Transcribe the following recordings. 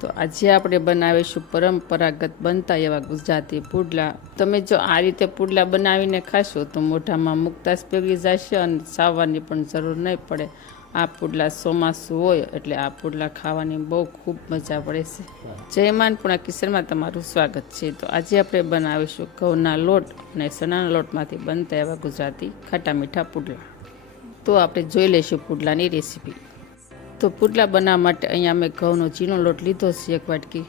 તો આજે આપણે બનાવીશું પરંપરાગત બનતા એવા ગુજરાતી પુડલા. તમે જો આ રીતે પુડલા બનાવીને ખાશો તો મોઢામાં મૂકતા જ પીગળી જશે અને સાવવાની પણ જરૂર નહીં પડે. આ પુડલા ચોમાસું હોય એટલે આ પુડલા ખાવાની બહુ ખૂબ મજા પડે છે. જય માનપુણા કિચનમાં તમારું સ્વાગત છે. તો આજે આપણે બનાવીશું ઘઉંના લોટ અને ચણાના લોટમાંથી બનતા એવા ગુજરાતી ખાટા મીઠા પુડલા. તો આપણે જોઈ લઈશું પુડલાની રેસીપી. તો પુડલા બનાવવા માટે અહીંયા મેં ઘઉંનો ઝીણો લોટ લીધો છે, 1 વાટકી,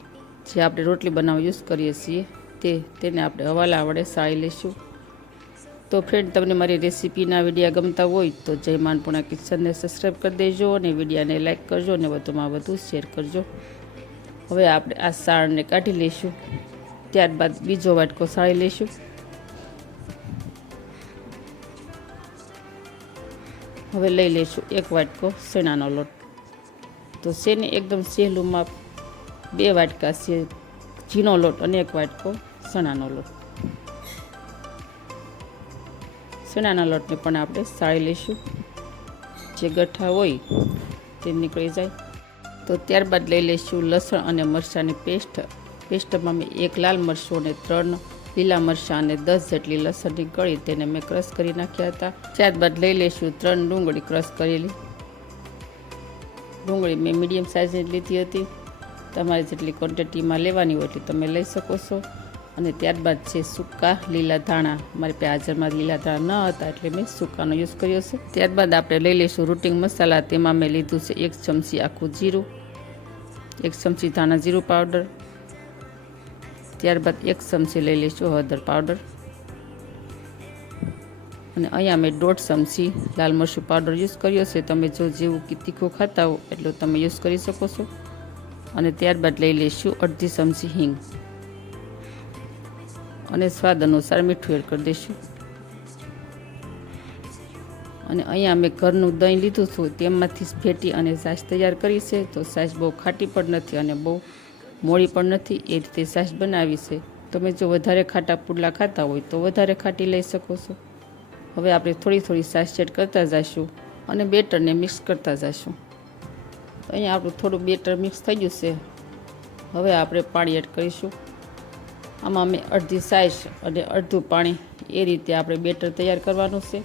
જે આપણે રોટલી બનાવવા યુઝ કરીએ છીએ તેને આપણે હવાલા વડે સાળી લઈશું. તો ફ્રેન્ડ, તમને મારી રેસીપીના વિડીયા ગમતા હોય તો જય માનપુણા કિચનને સબસ્ક્રાઈબ કરી દેજો અને વિડીયાને લાઇક કરજો અને વધુમાં વધુ શેર કરજો. હવે આપણે આ સાળને કાઢી લઈશું. ત્યારબાદ બીજો વાટકો સાળી લઈશું. હવે લઈ લઈશું 1 વાટકો ચણાનો લોટ. તો શેને એકદમ સહેલું માપ 2 વાટકા છે ઝીણો લોટ અને 1 વાટકો ચણાનો લોટ. ચણાના લોટને પણ આપણે સાળી લઈશું, જે ગઠ્ઠા હોય તે નીકળી જાય. તો ત્યારબાદ લઈ લઈશું લસણ અને મરચાંની પેસ્ટમાં મેં 1 લાલ મરચું અને 3 લીલા મરચાં અને 10 જેટલી લસણની કળી તેને મેં ક્રશ કરી નાખ્યા હતા. ત્યારબાદ લઈ લઈશું 3 ડુંગળી ક્રશ કરેલી. ડુંગળી મેં મીડિયમ સાઇઝની લીધી હતી, તમારે જેટલી ક્વોન્ટિટીમાં લેવાની હોય એટલી તમે લઈ શકો છો. અને ત્યારબાદ છે સૂકા લીલા ધાણા. મારી પાસે હાજરમાં લીલા ધાણા ન હતા એટલે મેં સૂકાનો યુઝ કર્યો છે. ત્યારબાદ આપણે લઈ લઈશું રૂટિંગ મસાલા. તેમાં મેં લીધું છે 1 ચમચી આખું જીરું, 1 ચમચી ધાણા જીરું પાવડર. ત્યારબાદ 1 ચમચી લઈ લઈશું હળદર પાવડર. અને અહીંયા મેં 1.5 ચમચી લાલ મરચું પાવડર યુઝ કર્યો છે. તમે જો જેવું તીખું ખાતા હો એટલું તમે યુઝ કરી શકો છો. અને ત્યારબાદ લઈ લઈશું 1/2 ચમચી હિંગ અને સ્વાદ અનુસાર મીઠું એડ કરી દઈશું. અને અહીંયા મેં ઘરનું દહીં લીધું હતું, તેમાંથી ફેટી અને છાશ તૈયાર કરી છે. તો છાશ બહુ ખાટી પણ નથી અને બહુ મોળી પણ નથી, એ રીતે છાશ બનાવી છે. તમે જો વધારે ખાટા પુડલા ખાતા હોય તો વધારે ખાટી લઈ શકો છો. હવે આપણે થોડી થોડી છાશ એડ કરતા જઈશું અને બેટરને મિક્સ કરતા જઈશું. અહીંયા આપણું થોડું બેટર મિક્સ થઈ ગયું છે. હવે આપણે પાણી એડ કરીશું. આમાં મેં અડધી છાશ અને અડધું પાણી, એ રીતે આપણે બેટર તૈયાર કરવાનું છે.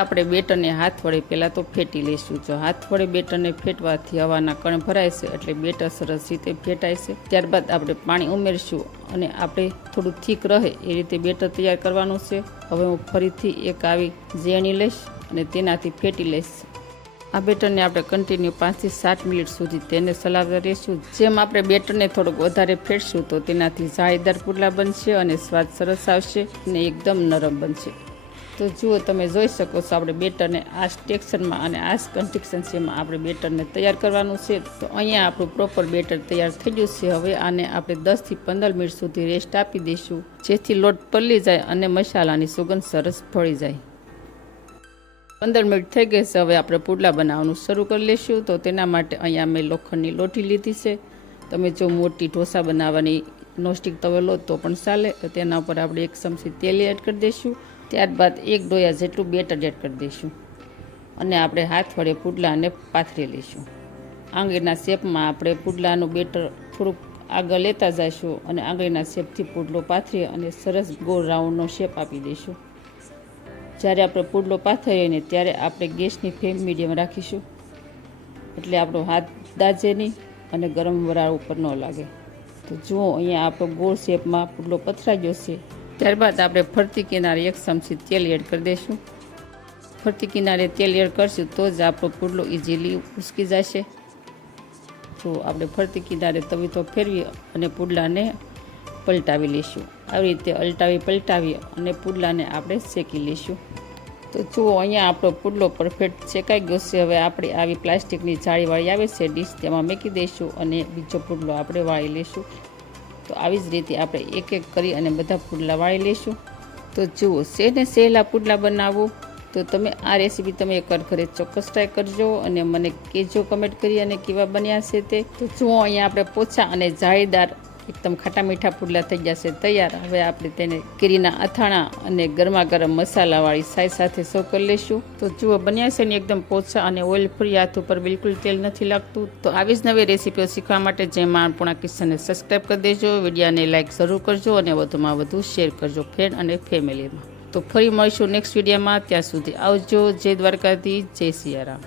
આપણે બેટરને હાથ વડે પહેલાં તો ફેટી લઈશું. જો હાથ વડે બેટરને ફેટવાથી હવાના કણ ભરાય છે એટલે બેટર સરસ રીતે ફેટાય છે. ત્યારબાદ આપણે પાણી ઉમેરીશું અને આપણે થોડું થીક રહે એ રીતે બેટર તૈયાર કરવાનું છે. હવે હું ફરીથી એક આવી ઝેણી લઈશ અને તેનાથી ફેટી લઈશ. આ બેટરને આપણે કન્ટિન્યુ 5 થી 7 મિનિટ સુધી તેને ચલાવતા રહીશું. જેમ આપણે બેટરને થોડુંક વધારે ફેટશું તો તેનાથી જાળીદાર પુડલા બનશે અને સ્વાદ સરસ આવશે અને એકદમ નરમ બનશે. તો જુઓ, તમે જોઈ શકો છો આપણે બેટરને આ ટેક્સચરમાં અને આ કન્સિસ્ટન્સીમાં આપણે બેટરને તૈયાર કરવાનું છે. તો અહીંયા આપણું પ્રોપર બેટર તૈયાર થઈ ગયું છે. હવે આને આપણે 10 થી 15 મિનિટ સુધી રેસ્ટ આપી દઈશું, જેથી લોટ પલળી જાય અને મસાલાની સુગંધ સરસ ભળી જાય. 15 મિનિટ થઈ ગઈ છે. હવે આપણે પુડલા બનાવવાનું શરૂ કરી લઈશું. તો તેના માટે અહીંયા મેં લોખંડની લોટી લીધી છે. તમે જો મોટી ઢોસા બનાવવાની નોનસ્ટિક તવેલો તો પણ ચાલે. તેના ઉપર આપણે 1 ચમચી તેલ એડ કરી દઈશું. ત્યારબાદ 1 ડોયા જેટલું બેટર એડ કરી દઈશું અને આપણે હાથ વડે પુડલાને પાથરી લઈશું. આંગળીના શેપમાં આપણે પુડલાનું બેટર થોડુંક આગળ લેતા જઈશું અને આંગળીના શેપથી પુડલો પાથરી અને સરસ ગોળ રાઉન્ડનો શેપ આપી દઈશું. જ્યારે આપણે પુડલો પાથરીએ ને ત્યારે આપણે ગેસની ફ્લેમ મીડિયમ રાખીશું, એટલે આપણો હાથ દાજે નહીં અને ગરમ વરાળ ઉપર ન લાગે. તો જુઓ, અહીંયા આપણો ગોળ શેપમાં પુડલો પથરાઈ ગયો છે. ત્યારબાદ આપણે ફરતી કિનારે 1 ચમચી તેલ એડ કરી દઈશું. ફરતી કિનારે તેલ એડ કરશું તો જ આપણો પુડલો ઇઝીલી ઉસકી જશે. તો આપણે ફરતી કિનારે તવીથો ફેરવી અને પુડલાને પલટાવી લઈશું. આવી રીતે અલટાવી પલટાવી અને પુડલાને આપણે શેકી લઈશું. તો જુઓ, અહીંયા આપણો પુડલો પરફેક્ટ શેકાઈ ગયો છે. હવે આપણે આવી પ્લાસ્ટિકની જાળીવાળી આવે છે ડીશ, તેમાં મૂકી દઈશું અને બીજો પુડલો આપણે વાળી લઈશું. તો આવી જ રીતે આપણે એક એક કરી અને બધા પુડલા વાળી લઈશું. તો જુઓ, શેને સહેલા પુડલા બનાવવું. તો તમે આ રેસીપી તમે એકવાર ઘરે ચોક્કસ ટ્રાય કરજો અને મને કહેજો કમેન્ટ કરી અને કેવા બન્યા છે તે. તો જુઓ, અહીંયા આપણે પોચા અને જાળીદાર એકદમ ખાટા મીઠા પુડલા થઈ જશે તૈયાર. હવે આપણે તેને કેરીના અથાણા અને ગરમા ગરમ મસાલાવાળી સાય સાથે સર્વ કરી લઈશું. તો જુઓ બન્યા છે ને એકદમ પોચા અને ઓઇલ ફ્રી, હાથ ઉપર બિલકુલ તેલ નથી લાગતું. તો આવી જ નવી રેસીપીઓ શીખવા માટે જય અન્નપૂર્ણા કિચનને સબસ્ક્રાઈબ કરી દેજો, વિડીયોને લાઇક જરૂર કરજો અને વધુમાં વધુ શેર કરજો ફ્રેન્ડ અને ફેમિલીમાં. તો ફરી મળીશું નેક્સ્ટ વિડીયોમાં. ત્યાં સુધી આવજો. જય દ્વારકાધીશ, જય સિયારામ.